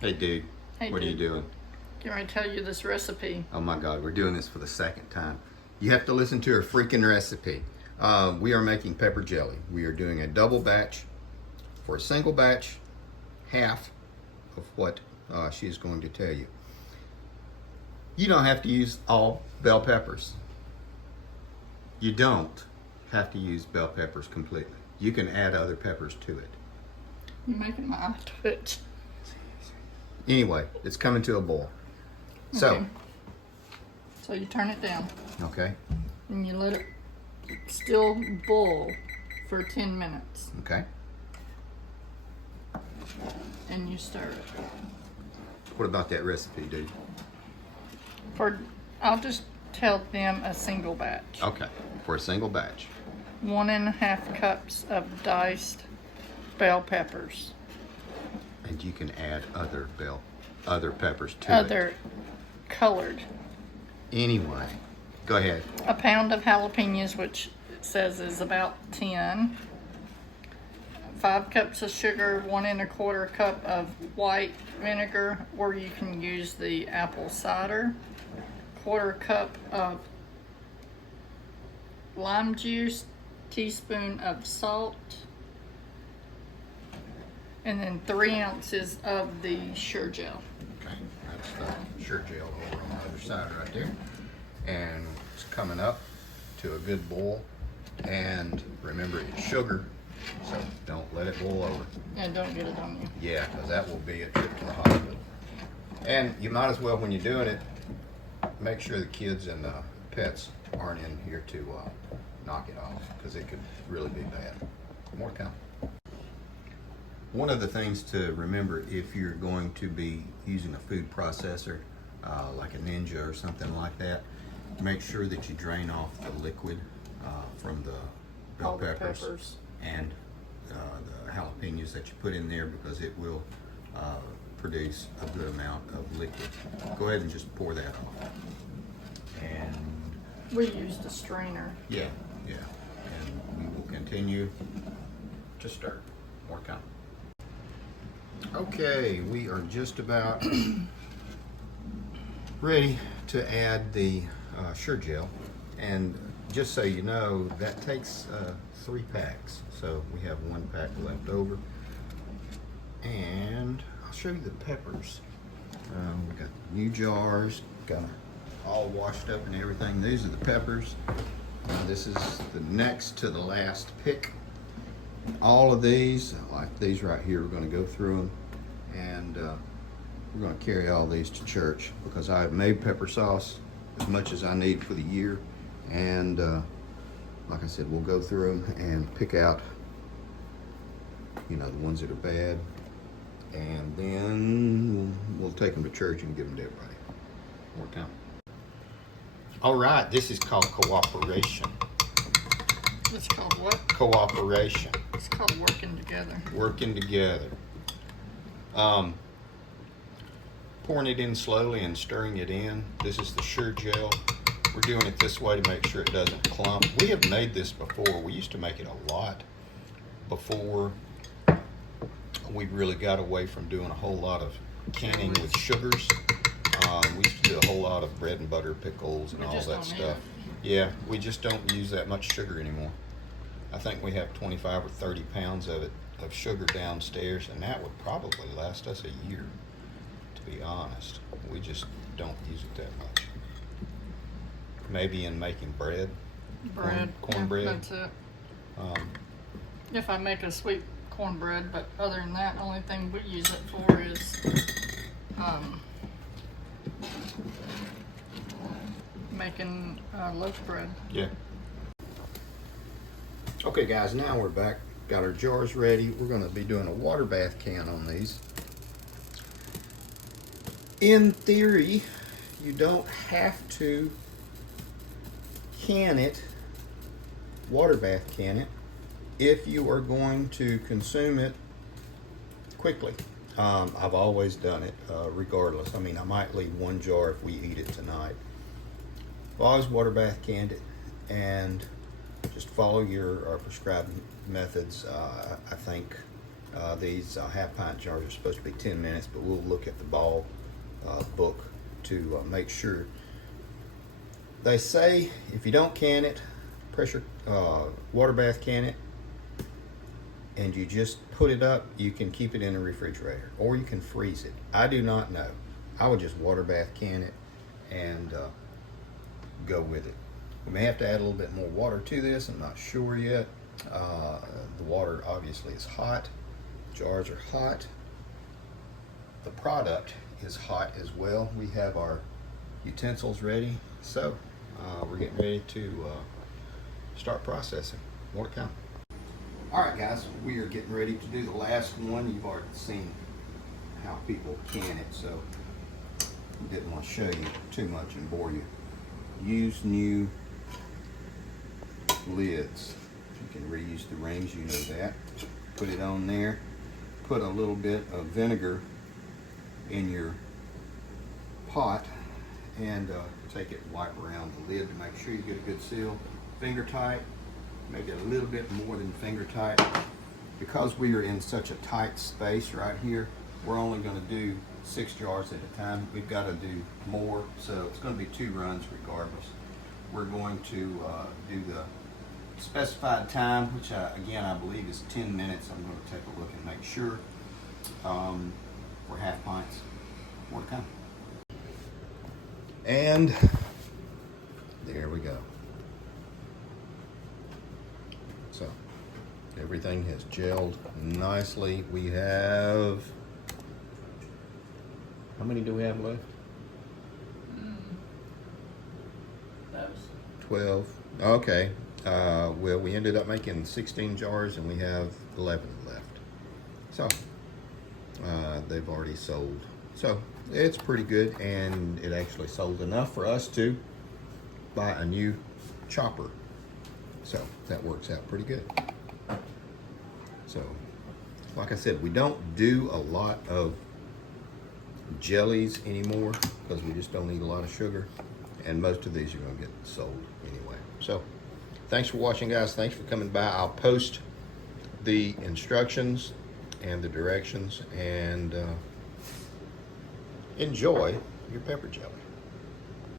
Hey dude, Hey, what are you dude. doing? Can I tell you this recipe? Oh my God, we're doing this for the second time. You have to listen to her freaking recipe. We are making pepper jelly. We are doing a double batch. For a single batch, half of what she is going to tell you. You don't have to use all bell peppers. You don't have to use bell peppers completely. You can add other peppers to it. You're making my eye twitch. Anyway, it's coming to a boil. So, Okay. So you turn it down okay, and you let it still boil for 10 minutes okay. and you stir it. What about that recipe, dude? I'll just tell them a single batch. Okay, for a single batch. 1.5 cups of diced bell peppers. And you can add other peppers to Other colored. it. Anyway, go ahead. A pound of jalapenos, which it says is about 10. 5 cups of sugar, 1 1/4 cup of white vinegar, or you can use the apple cider. 1/4 cup of lime juice, teaspoon of salt, and then 3 ounces of the Sure Gel. Okay, that's the Sure Gel over on the other side right there. And it's coming up to a good boil. And remember, it's sugar, so don't let it boil over. And don't get it on you. Yeah, because that will be a trip to the hospital. And you might as well, when you're doing it, make sure the kids and pets aren't in here to knock it off, because it could really be bad. More to come. One of the things to remember if you're going to be using a food processor, like a Ninja or something like that, make sure that you drain off the liquid from the bell All the peppers, peppers. and the jalapenos that you put in there, because it will produce a good amount of liquid. Go ahead and just pour that off. And We used a strainer. yeah, and we will continue to stir. More coming. Okay, we are just about ready to add the Sure Gel, and just so you know, that takes 3 packs, so we have 1 pack left over. And I'll show you the peppers. We got new jars, got them all washed up and everything. These are the peppers. This is the next to the last pick. All of these, like these right here, we're going to go through them, and we're going to carry all these to church, because I've made pepper sauce as much as I need for the year. And like I said, we'll go through them and pick out, the ones that are bad, and then we'll take them to church and give them to everybody. More time. All right, this is called cooperation. It's called what? Cooperation. It's called working together. Working together. Pouring it in slowly and stirring it in. This is the Sure Gel. We're doing it this way to make sure it doesn't clump. We have made this before. We used to make it a lot before we really got away from doing a whole lot of canning with sugars. We used to do a whole lot of bread and butter pickles and We all just that don't need stuff. it. Yeah, we just don't use that much sugar anymore. I think we have 25 or 30 pounds of sugar downstairs, and that would probably last us a year, to be honest. We just don't use it that much. Maybe in making bread. Bread. Cornbread. Yeah, that's it. Um, If I make a sweet cornbread, but other than that, the only thing we use it for is making loaf bread. Yeah. Okay, guys, now we're back. Got our jars ready. We're going to be doing a water bath can on these. In theory, you don't have to can it, water bath can it, if you are going to consume it quickly. I've always done it regardless. I mean, I might leave 1 jar if we eat it tonight. I've always water bath canned it, and just follow your prescribed methods. I think These half pint jars are supposed to be 10 minutes, but we'll look at the ball book to make sure. They say if you don't can it, pressure water bath can it, and you just put it up, you can keep it in a refrigerator or you can freeze it. I do not know. I would just water bath can it and go with it. We may have to add a little bit more water to this. I'm not sure yet. The water obviously is hot. Jars are hot. The product is hot as well. We have our utensils ready. So we're getting ready to start processing. More to come. All right, guys, we are getting ready to do the last one. You've already seen how people can it, so didn't want to show you too much and bore you. Use new lids. You can reuse the rings, you know that. Put it on there. Put a little bit of vinegar in your pot and take it and wipe around the lid to make sure you get a good seal. Finger tight. Maybe a little bit more than finger tight. Because we are in such a tight space right here, we're only going to do 6 jars at a time. We've got to do more, so it's going to be 2 runs regardless. We're going to do the specified time, which again I believe is 10 minutes. I'm going to take a look and make sure. For half pints. More to come. And there we go. So everything has gelled nicely. We have, how many do we have left? Those. 12. Okay. Well, we ended up making 16 jars and we have 11 left. So they've already sold. So it's pretty good, and it actually sold enough for us to buy a new chopper. So that works out pretty good. So, like I said, we don't do a lot of jellies anymore because we just don't eat a lot of sugar, and most of these are going to get sold anyway. So, thanks for watching, guys. Thanks for coming by. I'll post the instructions and the directions, and enjoy your pepper jelly.